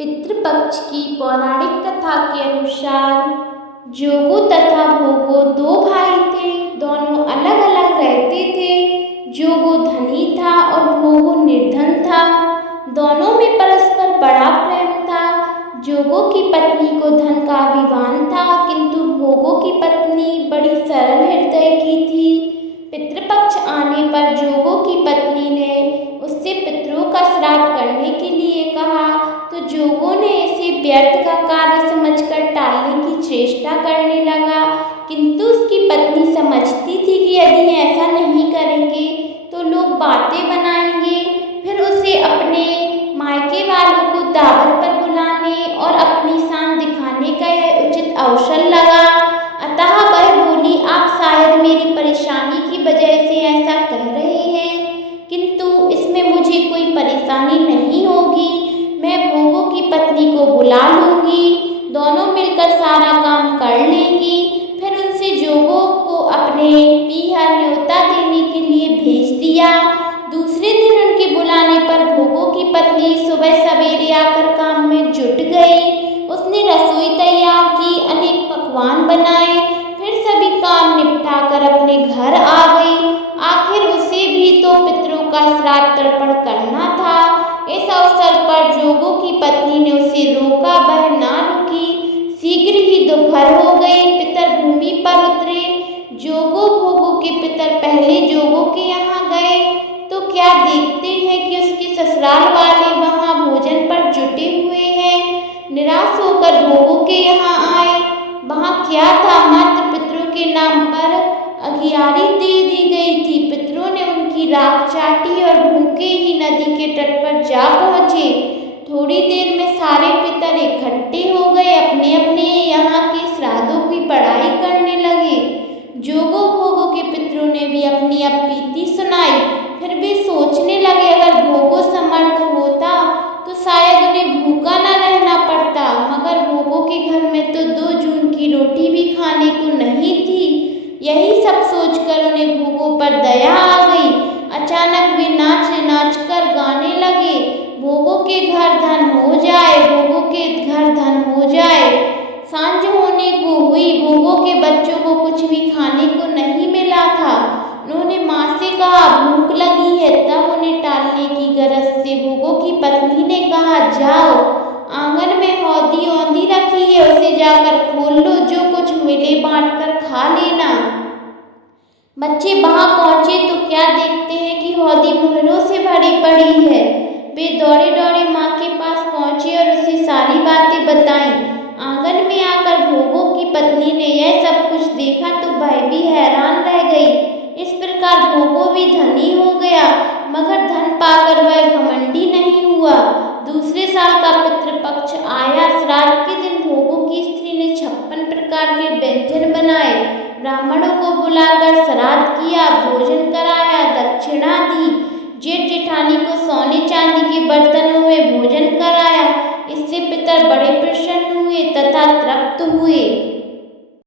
पितृपक्ष की पौराणिक कथा के अनुसार जोगो तथा भोगो दो भाई थे। दोनों अलग अलग रहते थे। जोगो धनी था और भोगो निर्धन था। दोनों में परस्पर बड़ा प्रेम था। जोगो की पत्नी को धन का अभिमान था, किंतु भोगो की पत्नी बड़ी सरल हृदय की थी। पितृपक्ष आने पर जोगो की पत्नी ने उससे पितरों का श्राद्ध करने के लिए कहा, तो जोगो ने इसे व्यर्थ का कार्य समझकर टालने की चेष्टा करने लगा। किंतु उसकी पत्नी समझती थी कि यदि ऐसा नहीं करेंगे तो लोग बातें बनाएंगे। फिर उसे अपने मायके वालों को दावत पर बुलाने और अपनी शान दिखाने का यह उचित अवसर लगा। अतः वह बोली, आप शायद मेरी परेशानी की वजह से ऐसा कह रहे हैं, किंतु इसमें मुझे कोई परेशानी नहीं होगी। मैं भोगो की पत्नी को बुला लूंगी, दोनों मिलकर सारा काम कर लेंगी। फिर उनसे जोगो को अपने पीहर न्योता देने के लिए भेज दिया। दूसरे दिन उनके बुलाने पर भोगो की पत्नी सुबह सवेरे आकर काम में जुट गई। उसने रसोई तैयार की, अनेक पकवान बनाए, फिर सभी काम निपटाकर अपने घर आ गई। आखिर उसे भी तो पितरों का श्राद्ध तर्पण करना था। इस अवसर पर जोगो की पत्नी ने उसे रोका, वह ना रुकी। शीघ्र ही दोपहर हो गई। पितर भूमि पर उतरे। जोगो भोगो के पितर पहले जोगो के यहाँ गए तो क्या देखते हैं कि उसके ससुराल वाले वहाँ भोजन पर जुटे हुए हैं। निराश होकर भोगो के यहाँ आए। वहाँ क्या था, मात्र पितरों के नाम पर अघियारी दे दी गई थी। पितरों ने उनकी राख चाटी और भूखे ही नदी के तट पर जा पहुँचे। थोड़ी देर में सारे पितर इकट्ठे हो गए, अपने अपने यहाँ के श्राद्धों की पढ़ाई करने लगे। जोगो भोगो के पितरों ने भी अपनी अपीति सुनाई। फिर वे सोचने लगे, अगर भोगो समर्थ होता तो शायद उन्हें भूखा न रहना पड़ता, मगर भोगो के घर में तो 2 जून की रोटी भी खाने को नहीं थी। यही सब सोचकर उन्हें भोगो पर दया आ गई। अचानक वे नाच नाच कर गाने लगे, भोगो के घर धन हो जाए, भोगो के घर धन हो जाए। सांझ होने को हुई। भोगो के बच्चों को कुछ भी खाने को नहीं मिला था। उन्होंने माँ से कहा, भूख लगी है। तब उन्हें टालने की गरज से भोगो की पत्नी ने कहा, जाओ, आंगन में हौदी औंधी रखी है, उसे जाकर खोल लो, जो कुछ मिले बांट कर खा लेना। बच्चे वहां पहुंचे तो क्या देखते हैं कि हौदी मोहरों से भरी पड़ी है। वे दौड़े दौड़े माँ के पास पहुंचे और उसे सारी बातें बताईं। आंगन में आकर भोगो की पत्नी ने यह सब कुछ देखा तो वह भी हैरान रह गई। इस प्रकार भोगो भी धनी हो गया, मगर धन पाकर वह घमंडी नहीं हुआ। दूसरे साल का पितृपक्ष आया। श्राद्ध के दिन भोगो की स्त्री ने 56 प्रकार के व्यंजन बनाए। ब्राह्मणों को बुलाकर श्राद्ध किया, भोजन कराया, दक्षिणा दी। जेठ जेठानी को सोने चांदी के बर्तनों में भोजन कराया। इससे पितर बड़े प्रसन्न हुए तथा तृप्त हुए।